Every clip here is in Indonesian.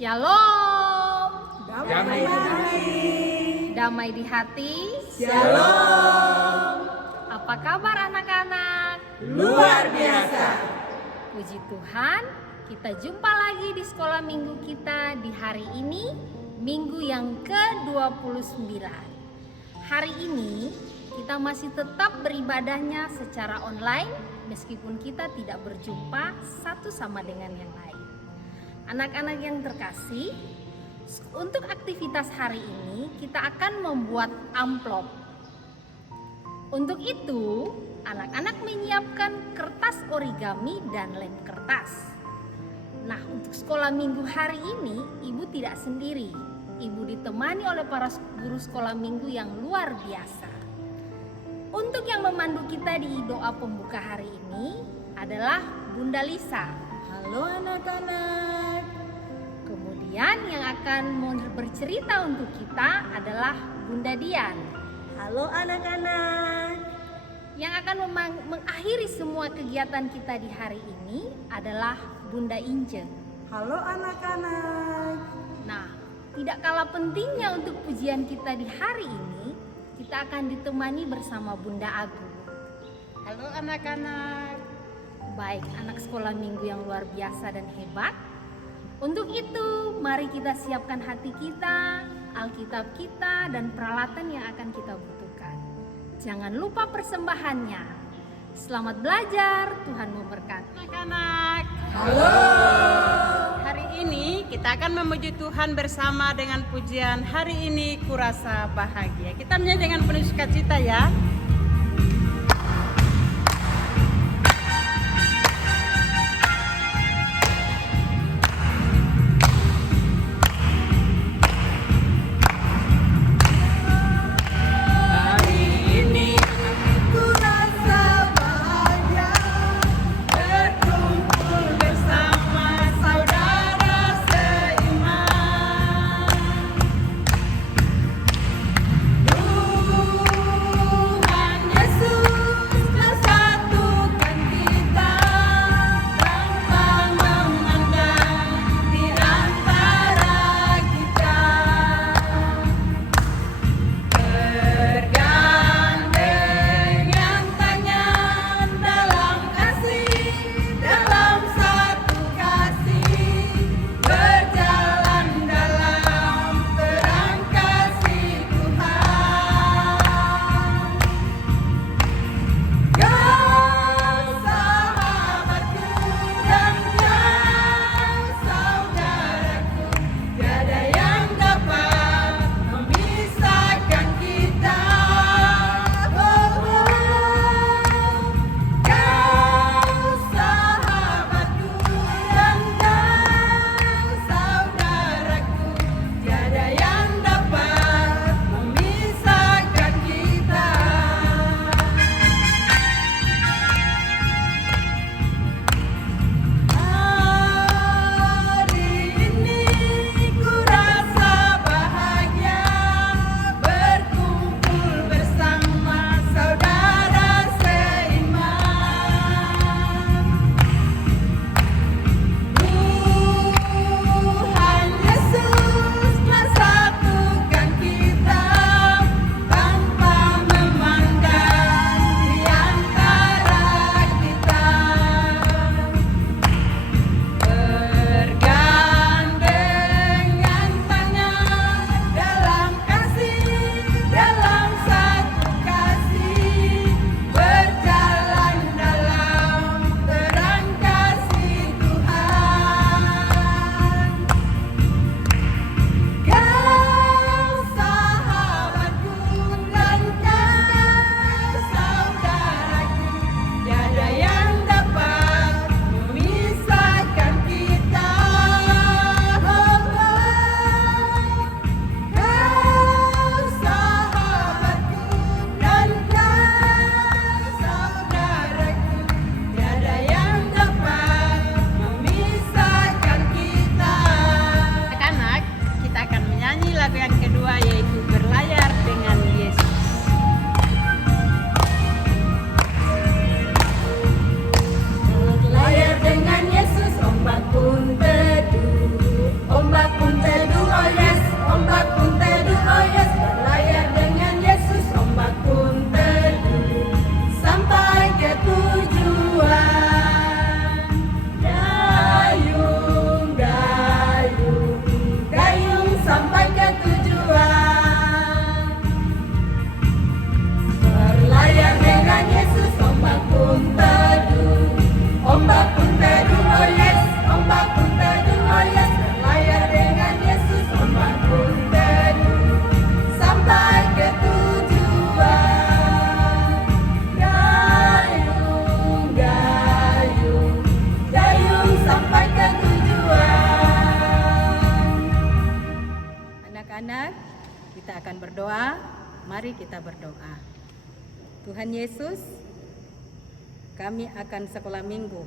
Shalom. Damai di hati. Damai di hati. Shalom. Apa kabar anak-anak? Luar biasa. Puji Tuhan, kita jumpa lagi di sekolah minggu kita di hari ini, minggu yang ke-29. Hari ini kita masih tetap beribadahnya secara online meskipun kita tidak berjumpa satu sama dengan yang lain. Anak-anak yang terkasih, untuk aktivitas hari ini kita akan membuat amplop. Untuk itu, anak-anak menyiapkan kertas origami dan lem kertas. Nah, untuk sekolah minggu hari ini, Ibu tidak sendiri. Ibu ditemani oleh para guru sekolah minggu yang luar biasa. Untuk yang memandu kita di doa pembuka hari ini adalah Bunda Lisa. Halo anak-anak. Kemudian yang akan bercerita untuk kita adalah Bunda Dian. Halo anak-anak. Yang akan mengakhiri semua kegiatan kita di hari ini adalah Bunda Ince. Halo anak-anak. Nah, tidak kalah pentingnya untuk pujian kita di hari ini, kita akan ditemani bersama Bunda Agung. Halo anak-anak. Baik, anak sekolah minggu yang luar biasa dan hebat. Untuk itu, mari kita siapkan hati kita, Alkitab kita, dan peralatan yang akan kita butuhkan. Jangan lupa persembahannya. Selamat belajar, Tuhan memberkati. Anak-anak, Halo. hari ini kita akan memuji Tuhan bersama dengan pujian Hari Ini Kurasa Bahagia. Kita menyanyi dengan penuh sukacita ya. Tuhan Anak-anak, kita akan berdoa. Mari kita berdoa. Tuhan Yesus, kami akan sekolah minggu.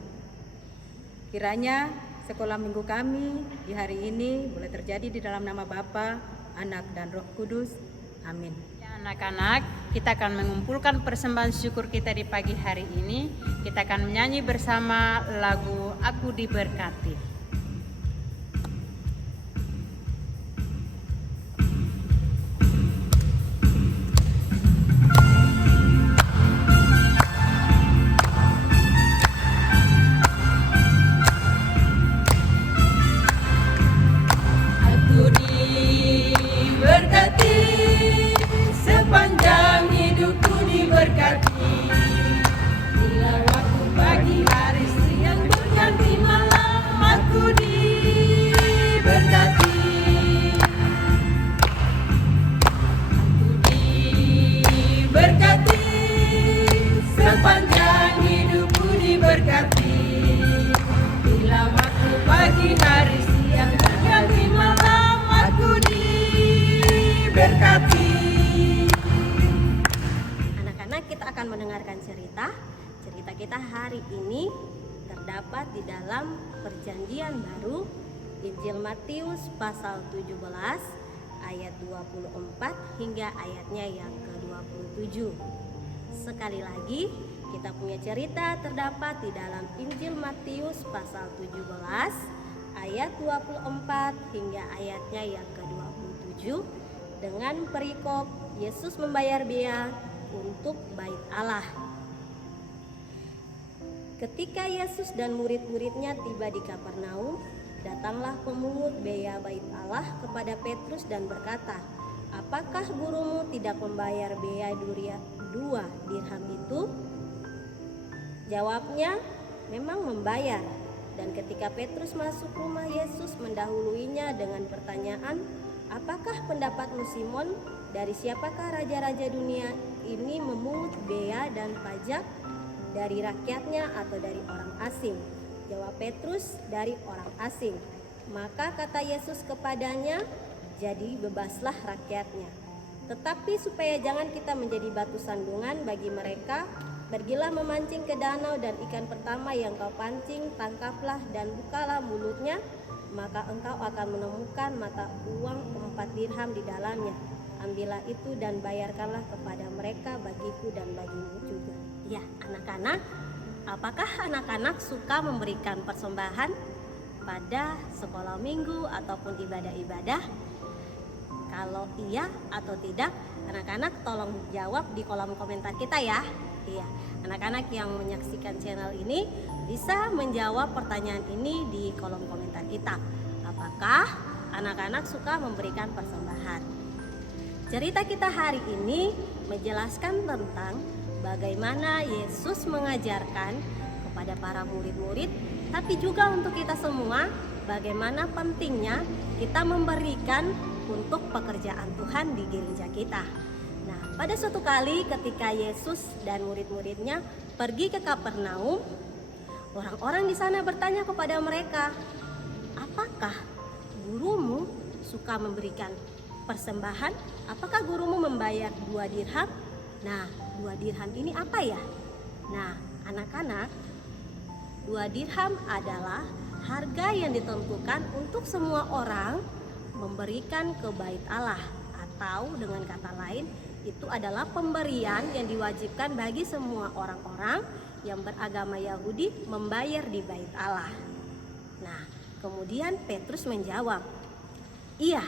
Kiranya sekolah minggu kami di hari ini boleh terjadi di dalam nama Bapa, Anak, dan Roh Kudus. Amin. Ya, anak-anak, kita akan mengumpulkan persembahan syukur kita di pagi hari ini. Kita akan menyanyi bersama lagu Aku Diberkati. Mendengarkan cerita kita hari ini terdapat di dalam Perjanjian Baru, Injil Matius pasal 17 ayat 24 hingga ayatnya yang ke-27. Sekali lagi, kita punya cerita terdapat di dalam Injil Matius pasal 17 ayat 24 hingga ayatnya yang ke-27 dengan perikop Yesus membayar biaya untuk bait Allah. Ketika Yesus dan murid-muridnya tiba di Kapernaum, datanglah pemungut biaya bait Allah kepada Petrus dan berkata, "Apakah gurumu tidak membayar biaya 2 dirham itu?" Jawabnya, "Memang membayar." Dan ketika Petrus masuk rumah, Yesus mendahuluinya dengan pertanyaan, "Apakah pendapatmu, Simon? Dari siapakah raja-raja dunia ini memungut bea dan pajak? Dari rakyatnya atau dari orang asing?" Jawab Petrus, "Dari orang asing." Maka kata Yesus kepadanya, "Jadi bebaslah rakyatnya. Tetapi supaya jangan kita menjadi batu sandungan bagi mereka, pergilah memancing ke danau, dan ikan pertama yang kau pancing tangkaplah dan bukalah mulutnya, maka engkau akan menemukan mata uang 4 dirham di dalamnya. Ambillah itu dan bayarkanlah kepada mereka, bagiku dan bagimu juga." Ya, anak-anak, apakah anak-anak suka memberikan persembahan pada sekolah minggu ataupun ibadah-ibadah? Kalau iya atau tidak, anak-anak tolong jawab di kolom komentar kita ya. Iya, anak-anak yang menyaksikan channel ini bisa menjawab pertanyaan ini di kolom komentar kita. Apakah anak-anak suka memberikan persembahan? Cerita kita hari ini menjelaskan tentang bagaimana Yesus mengajarkan kepada para murid-murid, tapi juga untuk kita semua, bagaimana pentingnya kita memberikan untuk pekerjaan Tuhan di gereja kita. Nah, pada suatu kali ketika Yesus dan murid-muridnya pergi ke Kapernaum, orang-orang di sana bertanya kepada mereka, "Apakah gurumu suka memberikan persembahan? Apakah gurumu membayar 2 dirham?" Nah, 2 dirham ini apa ya? Nah, anak-anak, 2 dirham adalah harga yang ditentukan untuk semua orang memberikan ke bait Allah, atau dengan kata lain, itu adalah pemberian yang diwajibkan bagi semua orang-orang yang beragama Yahudi membayar di bait Allah. Nah, kemudian Petrus menjawab, "Iya,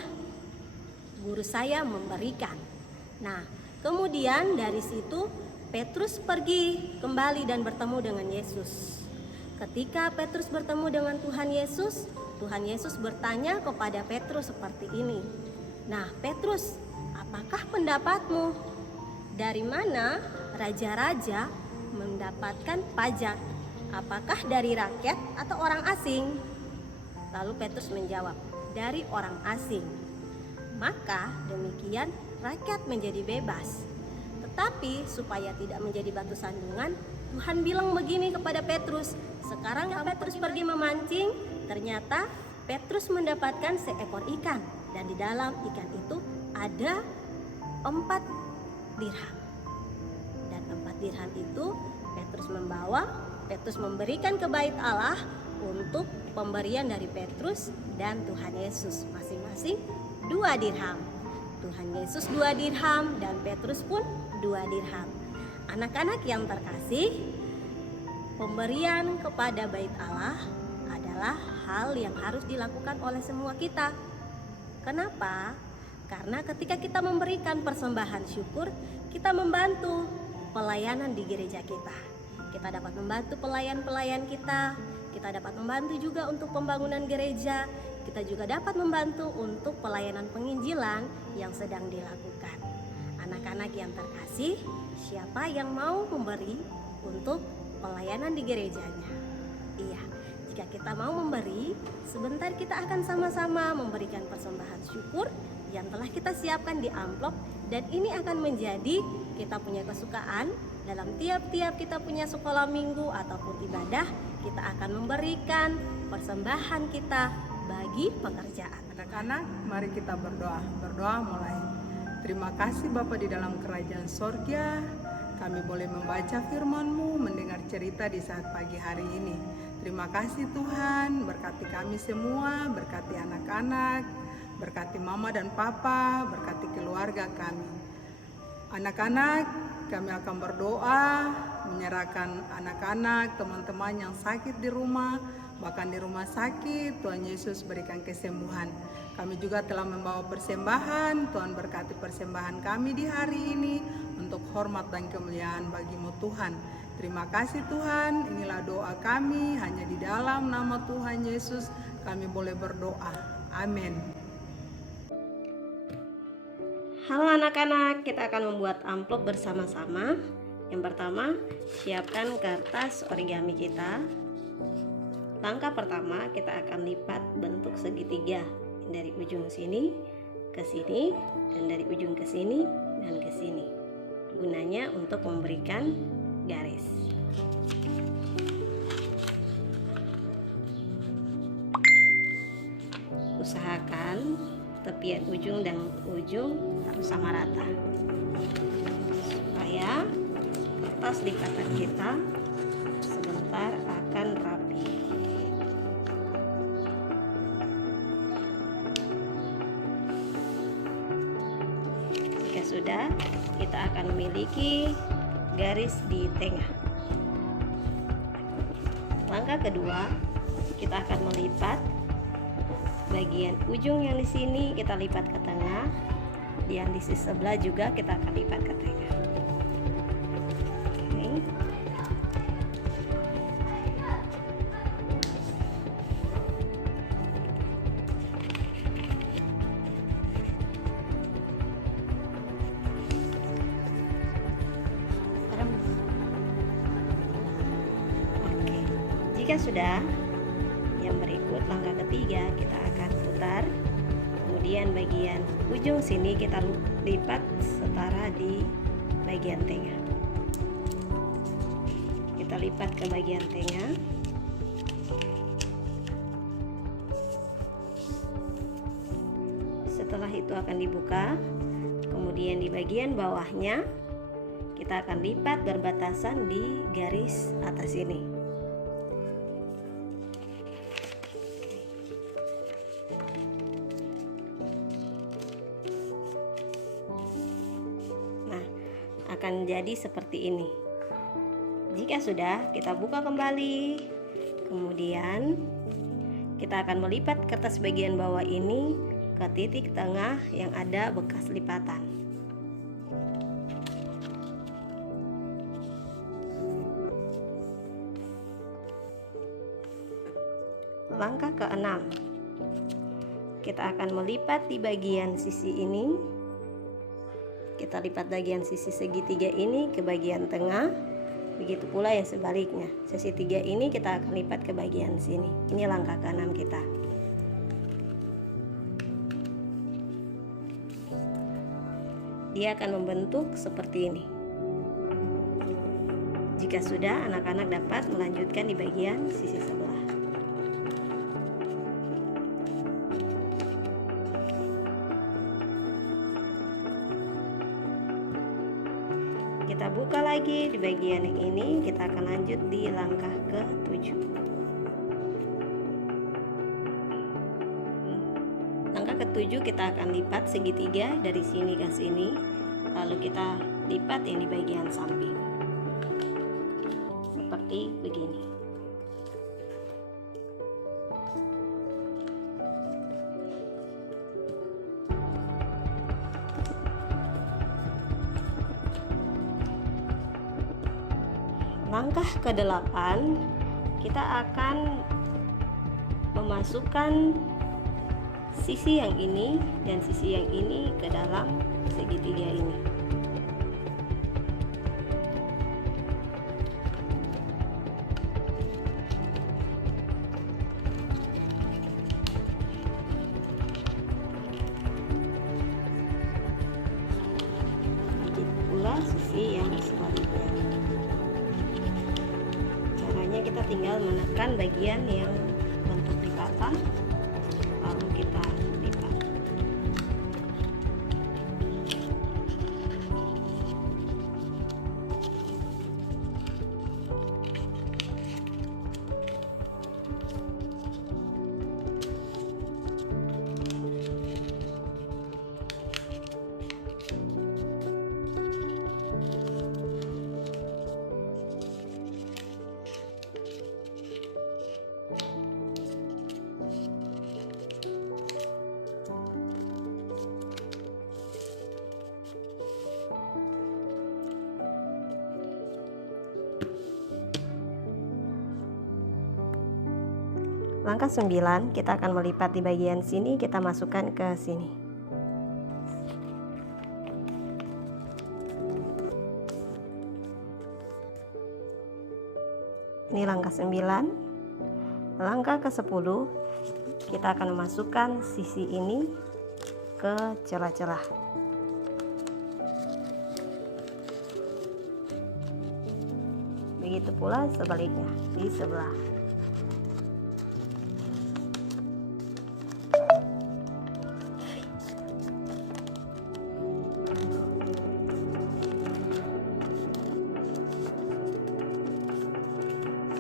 guru saya memberikan." Nah, kemudian dari situ Petrus pergi kembali dan bertemu dengan Yesus. Ketika Petrus bertemu dengan Tuhan Yesus bertanya kepada Petrus seperti ini, "Nah, Petrus, apakah pendapatmu? Dari mana raja-raja mendapatkan pajak? Apakah dari rakyat atau orang asing?" Lalu Petrus menjawab, "Dari orang asing." Maka demikian rakyat menjadi bebas. Tetapi supaya tidak menjadi batu sandungan, Tuhan bilang begini kepada Petrus, "Sekarang Petrus pergi memancing." Ternyata Petrus mendapatkan seekor ikan. Dan di dalam ikan itu ada 4 dirham. Dan 4 dirham itu Petrus memberikan ke bait Allah untuk pemberian dari Petrus dan Tuhan Yesus, masing-masing 2 dirham. Tuhan Yesus 2 dirham dan Petrus pun 2 dirham. Anak-anak yang terkasih, pemberian kepada bait Allah adalah hal yang harus dilakukan oleh semua kita. Kenapa? Karena ketika kita memberikan persembahan syukur, kita membantu pelayanan di gereja kita. Kita dapat membantu pelayan-pelayan kita dapat membantu juga untuk pembangunan gereja, kita juga dapat membantu untuk pelayanan penginjilan yang sedang dilakukan. Anak-anak yang terkasih, siapa yang mau memberi untuk pelayanan di gerejanya? Iya, jika kita mau memberi, sebentar kita akan sama-sama memberikan persembahan syukur yang telah kita siapkan di amplop, dan ini akan menjadi kita punya kesukaan dalam tiap-tiap kita punya sekolah minggu ataupun ibadah, kita akan memberikan persembahan kita bagi pekerjaan. Anak-anak, mari kita berdoa. Berdoa mulai. Terima kasih Bapa di dalam kerajaan sorga, kami boleh membaca firman-Mu, mendengar cerita di saat pagi hari ini. Terima kasih Tuhan, berkati kami semua, berkati anak-anak, berkati mama dan papa, berkati keluarga kami. Anak-anak, kami akan berdoa, menyerahkan anak-anak, teman-teman yang sakit di rumah, bahkan di rumah sakit. Tuhan Yesus berikan kesembuhan. Kami juga telah membawa persembahan. Tuhan berkati persembahan kami di hari ini untuk hormat dan kemuliaan bagi-Mu Tuhan. Terima kasih Tuhan, inilah doa kami, hanya di dalam nama Tuhan Yesus kami boleh berdoa. Amin. Halo anak-anak, kita akan membuat amplop bersama-sama. Yang pertama, siapkan kertas origami kita. Langkah pertama, kita akan lipat bentuk segitiga dari ujung sini ke sini, dan dari ujung ke sini dan ke sini. Gunanya untuk memberikan garis. Usahakan tepian ujung dan ujung harus sama rata supaya kertas lipatan kita sebentar akan rapi. Jika sudah, kita akan memiliki garis di tengah. Langkah kedua, kita akan melipat bagian ujung yang di sini, kita lipat ke tengah. Yang di sisi sebelah juga kita akan lipat ke tengah. Oke. Oke. Jika sudah, yang berikut langkah ketiga kita akan putar, kemudian bagian ujung sini kita lipat setara di bagian tengah. Kita lipat ke bagian tengah. Setelah itu akan dibuka, kemudian di bagian bawahnya kita akan lipat berbatasan di garis atas ini. Akan jadi seperti ini. Jika sudah, kita buka kembali, kemudian kita akan melipat kertas bagian bawah ini ke titik tengah yang ada bekas lipatan. Langkah ke-6, kita akan melipat di bagian sisi ini. Kita lipat bagian sisi segitiga ini ke bagian tengah, begitu pula yang sebaliknya. Sisi tiga ini kita akan lipat ke bagian sini. Ini langkah ke-6 kita. Dia akan membentuk seperti ini. Jika sudah, anak-anak dapat melanjutkan di bagian sisi sebelah. Kita buka lagi di bagian yang ini, kita akan lanjut di langkah ke-7. Langkah ke-7 kita akan lipat segitiga dari sini ke sini, lalu kita lipat yang di bagian samping. Seperti begini. Langkah ke-8, kita akan memasukkan sisi yang ini dan sisi yang ini ke dalam segitiga ini. Begitu pula sisi yang sebaliknya. Kita tinggal menekan bagian yang bentuk lipatan, lalu kita lipat. Langkah 9, kita akan melipat di bagian sini, kita masukkan ke sini. Ini langkah 9. Langkah ke-10, kita akan memasukkan sisi ini ke celah-celah. Begitu pula sebaliknya di sebelah.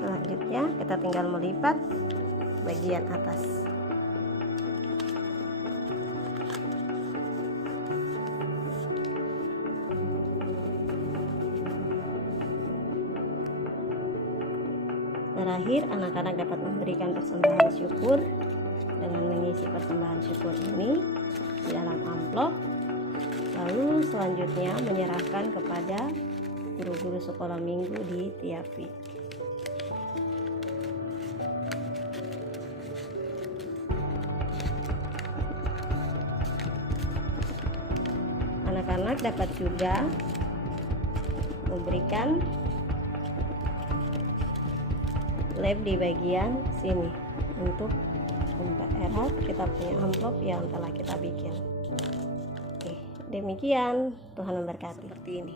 Selanjutnya kita tinggal melipat bagian atas. Terakhir, anak-anak dapat memberikan persembahan syukur dengan mengisi persembahan syukur ini di dalam amplop. Lalu selanjutnya menyerahkan kepada guru-guru sekolah minggu di tiap week. Anak-anak dapat juga memberikan lab di bagian sini untuk mempererat kita punya amplop yang telah kita bikin. Oke, demikian, Tuhan memberkati. Seperti ini.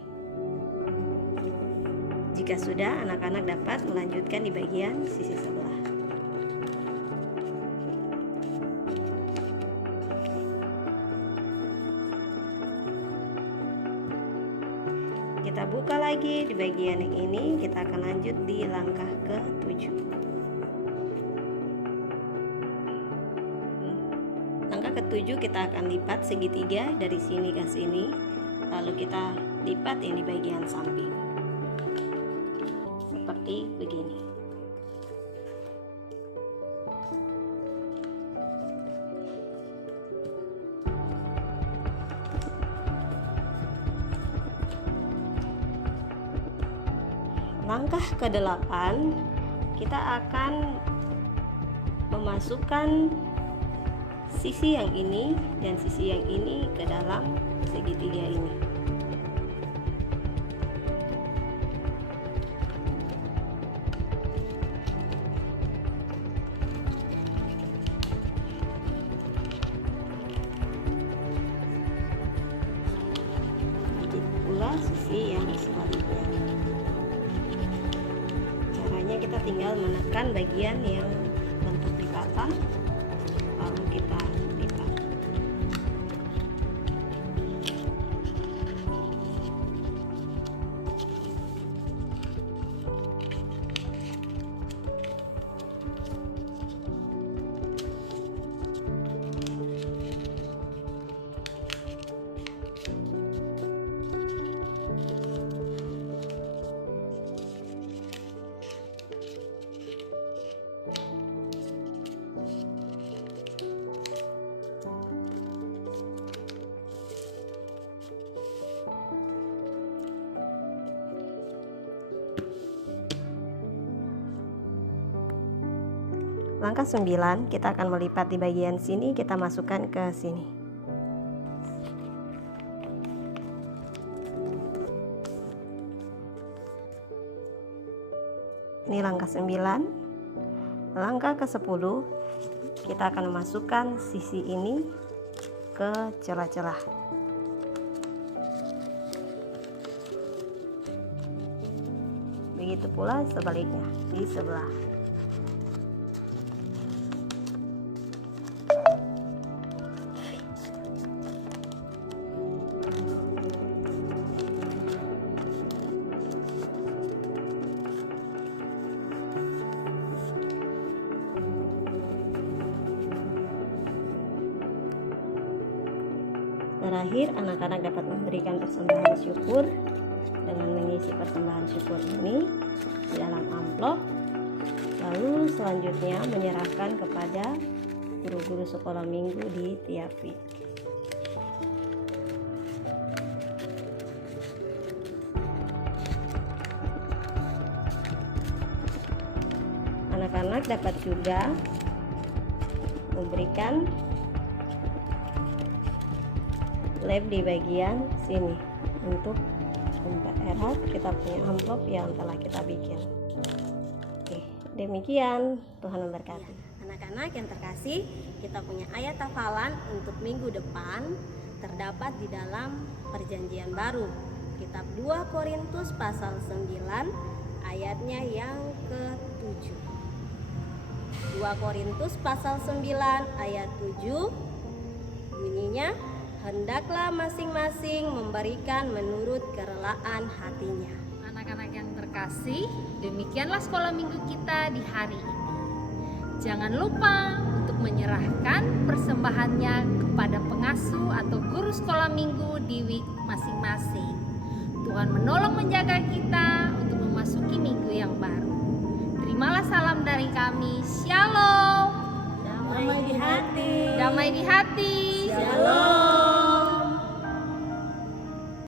Jika sudah, anak-anak dapat melanjutkan di bagian sisi sebelah. Kita buka lagi di bagian yang ini, kita akan lanjut di langkah ke-7. Langkah ke-7 kita akan lipat segitiga dari sini ke sini, lalu kita lipat yang di bagian samping. Seperti begini. Langkah ke-8, kita akan memasukkan sisi yang ini dan sisi yang ini ke dalam segitiga ini. Begitu pula sisi yang sebaliknya. Kita tinggal menekan bagian yang bentuk lipatan, lalu kita lipat. Langkah 9, kita akan melipat di bagian sini, kita masukkan ke sini. Ini langkah 9. Langkah ke-10, kita akan memasukkan sisi ini ke celah-celah. Begitu pula sebaliknya di sebelah. Terakhir, anak-anak dapat memberikan persembahan syukur dengan mengisi persembahan syukur ini di dalam amplop. Lalu selanjutnya menyerahkan kepada guru-guru sekolah minggu di tiap week. Anak-anak dapat juga memberikan lab di bagian sini untuk mempererat kita punya amplop yang telah kita bikin. Oke, demikian, Tuhan memberkati. Anak-anak yang terkasih, kita punya ayat hafalan untuk minggu depan terdapat di dalam Perjanjian Baru, kitab 2 Korintus pasal 9 ayatnya yang ke-7. 2 Korintus pasal 9 ayat 7 bunyinya, hendaklah masing-masing memberikan menurut kerelaan hatinya. Anak-anak yang terkasih, demikianlah sekolah minggu kita di hari ini. Jangan lupa untuk menyerahkan persembahannya kepada pengasuh atau guru sekolah minggu di week masing-masing. Tuhan menolong menjaga kita untuk memasuki minggu yang baru. Terimalah salam dari kami. Shalom. Damai di hati. Damai di hati. Shalom.